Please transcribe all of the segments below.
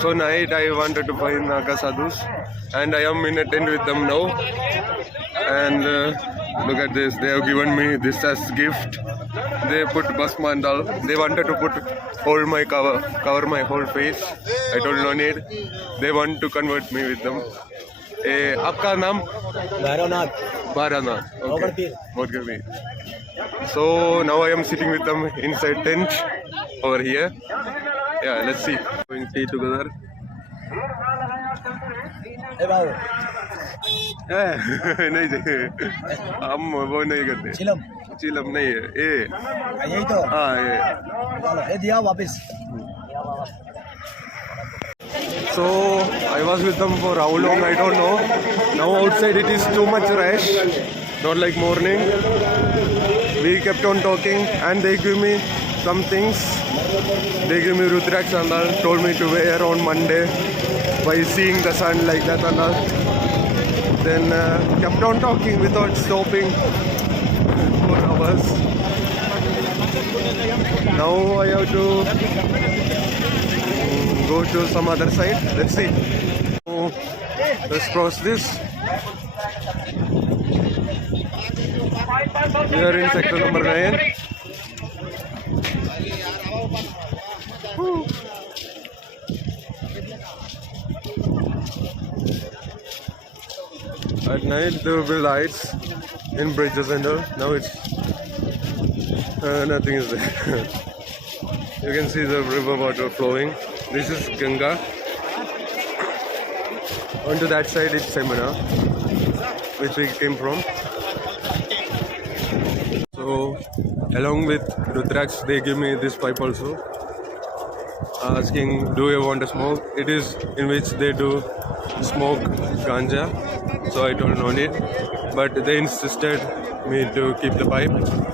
So night I wanted to find Naga Sadhus and I am in a tent with them now. And look at this, they have given me this as gift. They put basmandal. They wanted to put hold my cover my whole face. I told no need. They want to convert me with them. आपका नाम? Bhairanath. Okay. Morgami. So now I am sitting with them inside tent over here. Yeah, let's see. Going tea together. नहीं हम वो नहीं करते. चिलम नहीं है ये. यही तो. हाँ ये. दिया वापस. So I was with them for how long I don't know. Now outside it is too much rush. Not like morning. We kept on talking and they give me some things. They give me Rudraksh and all. Told me to wear on Monday by seeing the sun like that and all. Then kept on talking without stopping for hours. Now I have to go to some other side. Let's see. So, let's cross this. We are in sector number 9. Woo. At night there will be lights in bridges and all. Now it's nothing is there. You can see the river water flowing. This is Ganga. Onto that side it's Semana, which we came from. So along with Rudraksh they give me this pipe also, asking do you want to smoke. It is in which they do smoke ganja. So I told no need, but they insisted me to keep the pipe.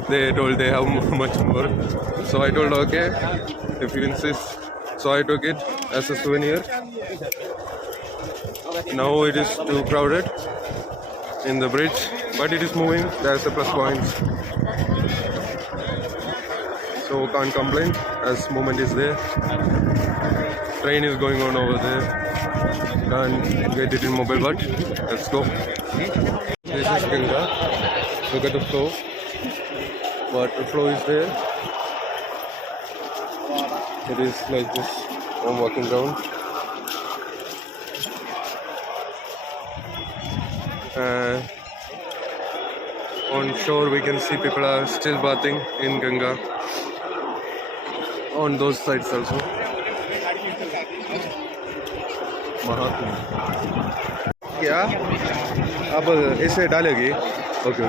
They told they have much more. So I told okay, if you insist. So I took it as a souvenir. Now it is too crowded in the bridge, but it is moving. There's a plus point. So can't complain as movement is there. Train is going on over there. Can't get it in mobile, but let's go. This is Ganga. Look at the flow. Water flow is there. It is like this. I'm walking down. On shore we can see people are still bathing in Ganga. On those sides also. क्या अब ऐसे डालेगी. Okay.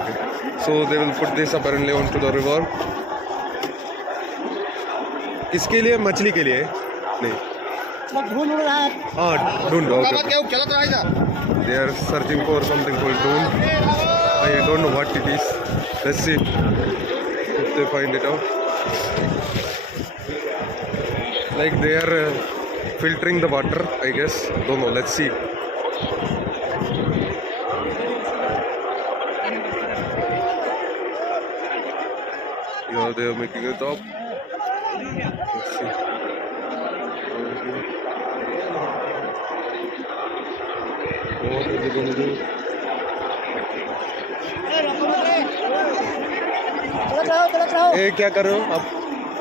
So they will put this apparently onto the river. किसके लिए? मछली के लिए नहीं. हाँ ढूंढ. Okay. They are searching for something called ढूंढ. I don't know what it is. Let's see if they find it out. Like they are filtering the water, I guess. Don't know. Let's see. Yeah, they are making it up. Let's see. What are they going to do? ये क्या कर रहे हो आप?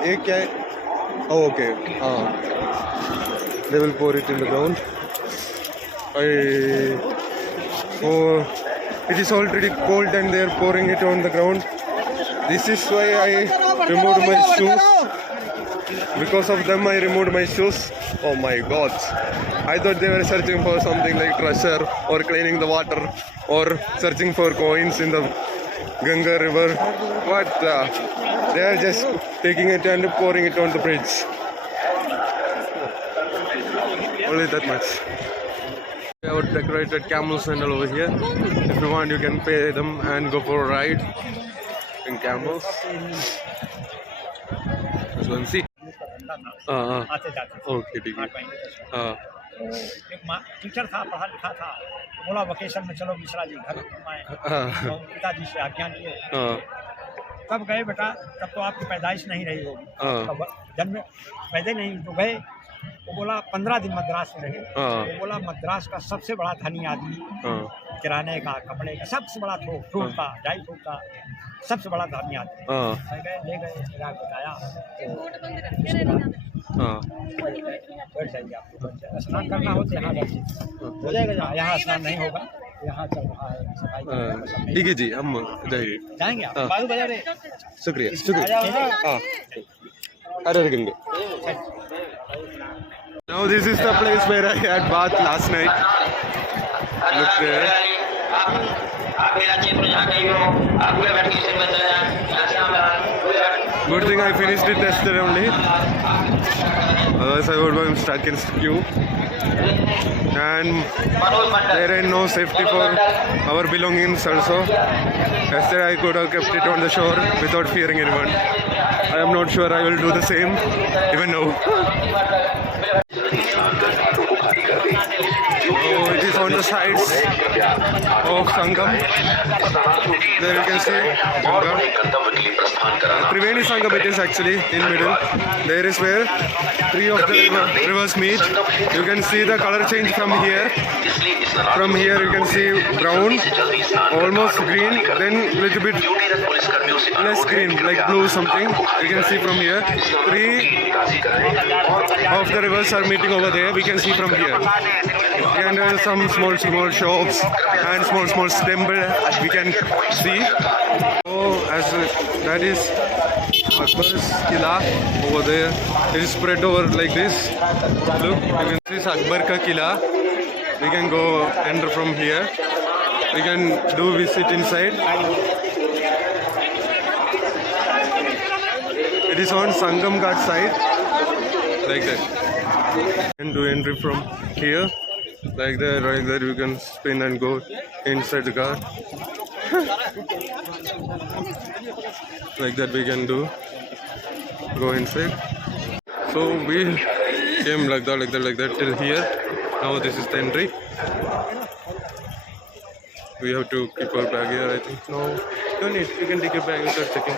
ये क्या है? Oh, okay. They will pour it in the ground. It is already cold and they are pouring it on the ground. This is why I removed my shoes. Because of them I removed my shoes. Oh my God. I thought they were searching for something like treasure or cleaning the water or searching for coins in the Ganga river. But they are just taking it and pouring it on the bridge. Only that much. We have decorated camels and all over here. If you want, you can pay them and go for a ride in camels. Let's go and see. Okay, ठीक है. एक teacher था, पढ़ा लिखा था, बोला vocation में चलो मिश्रा जी घर घुमाएं. पिताजी से आज्ञा लिए. कब गए बेटा? तब तो आपकी पैदाइश नहीं रही होगी. जन्म पैदा नहीं तो गए. वो बोला 15 दिन मद्रास में रहे। हाँ। वो बोला मद्रास का सबसे बड़ा धनी आदमी, हाँ किराने का, कपड़े का, सबसे बड़ा थोक, फ्रूट का, ड्राई फ्रूट का सबसे बड़ा धनी आदमी। हाँ मैं गए, ले गए, मेरा बताया हाँ बैठ जाइए, आपको स्नान करना हो तो यहाँ हो जाएगा। यहाँ स्नान नहीं होगा, यहाँ चल रहा है सफाई का काम, सब नहीं। ठीक है जी, हम जाइए। जाएंगे आप हाँ। बाजू बाजार है। शुक्रिया शुक्रिया। हाँ अरे Gange. Now this is the place where I had bath last night. Look there. Good thing I finished it yesterday only. Otherwise I would have been stuck in queue. And there ain't no safety for our belongings also. Yesterday I could have kept it on the shore without fearing anyone. I am not sure I will do the same even now. So it is on the sides of Sangam. There you can see Ganga. Triveni Sangam it is actually in middle. There is where three of the rivers meet. You can see the color change from here. From here you can see brown, almost green, then little bit less green, like blue something. You can see from here. Three of the rivers are meeting over there. We can see from here. And there are some small shops and small temple we can see. So as that is Akbar's Kila over there. It is spread over like this. Look, you can see this Akbar ka Kila. We can go enter from here. We can do visit inside. It is on Sangam Ghat side, like that. And do entry from here, like that, right there. You can spin and go inside the ghat. Like that we can do. Go inside. So we came like that till here. Now this is the entry. We have to keep our bag here, I think. No, don't need. You can take your bag without checking.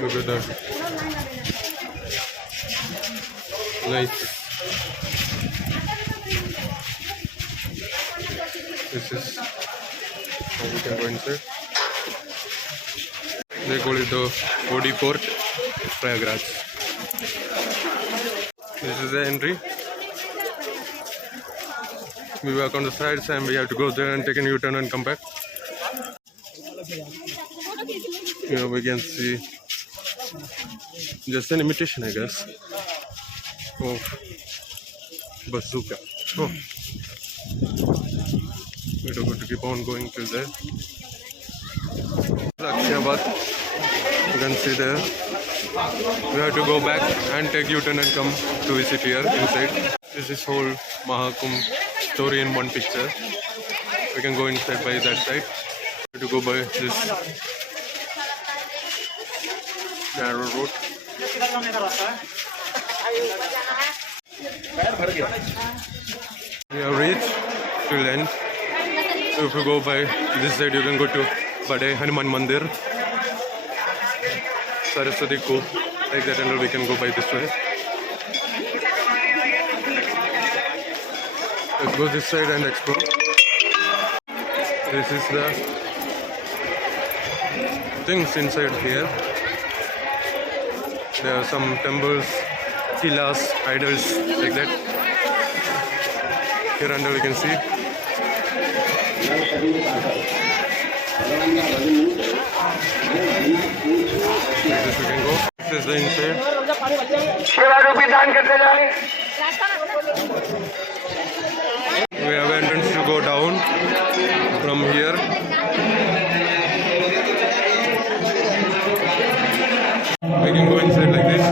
Look at that. Nice. This is how we can go inside. They call it the Odi Port, Prayagraj. This is the entry. We work on the sides and we have to go there and take a U-turn and come back. Here we can see just an imitation, I guess, of bazooka. Oh. We don't have to keep on going till there. Akshabad, you can see there. We have to go back and take U-turn and come to visit here inside. This is whole Mahakumbh story in one picture. We can go inside by that side. We have to go by this narrow road. We have reached till end. So if you go by this side, you can go to Bade Hanuman Mandir, Saraswati Ko, like that, and we can go by this way. Let's go this side and explore. This is the things inside here. There are some temples, kilas, idols, like that. Here under we can see. This we can go. This is the inside. We have entrance to go down from here. We can go inside like this.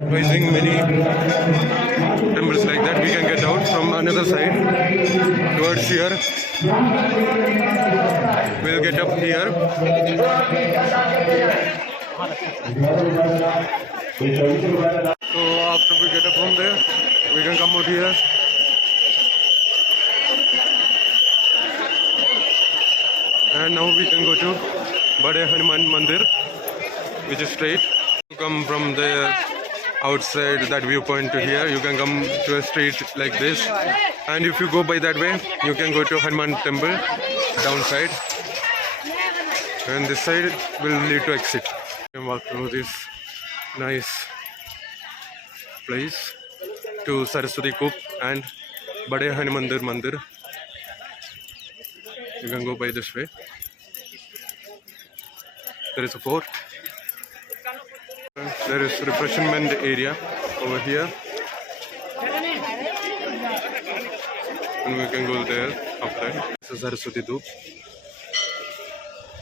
Raising many temples like that, we can get out. from another side towards here. We'll get up here. So after we get up from there, we can come out here. And now we can go to Bade Hanuman Mandir, which is straight. You come from the outside that viewpoint to here, you can come to a street like this. And if you go by that way, you can go to Hanuman temple downside. And this side will lead to exit. You can walk through this nice place to Saraswati Kup and Bade Hanumandir Mandir. You can go by this way. There is a fort. There is refreshment area over here. And we can go there after. This is Saraswati Dup.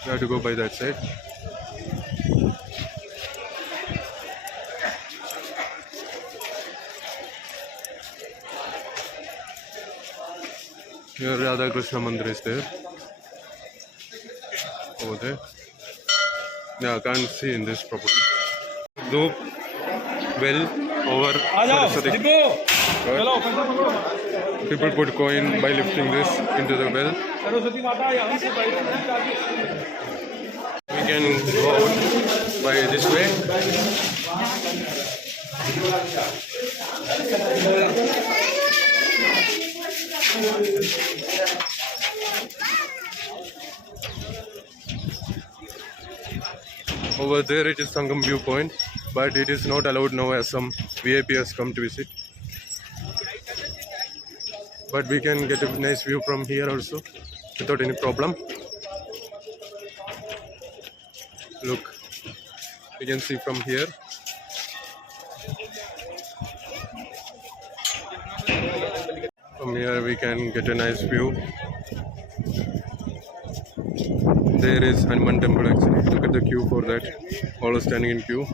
You have to go by that side. Here Radha Krishna Mandir is there. Over there. Yeah, I can't see in this properly. Dup well over Saraswati. People put coin by lifting this into the well. We can go out by this way. Over there it is Sangam viewpoint, but it is not allowed now as some VIP has come to visit. But we can get a nice view from here also without any problem. Look, you can see from here. From here we can get a nice view. There is Hanuman temple actually. Look at the queue for that. All are standing in queue.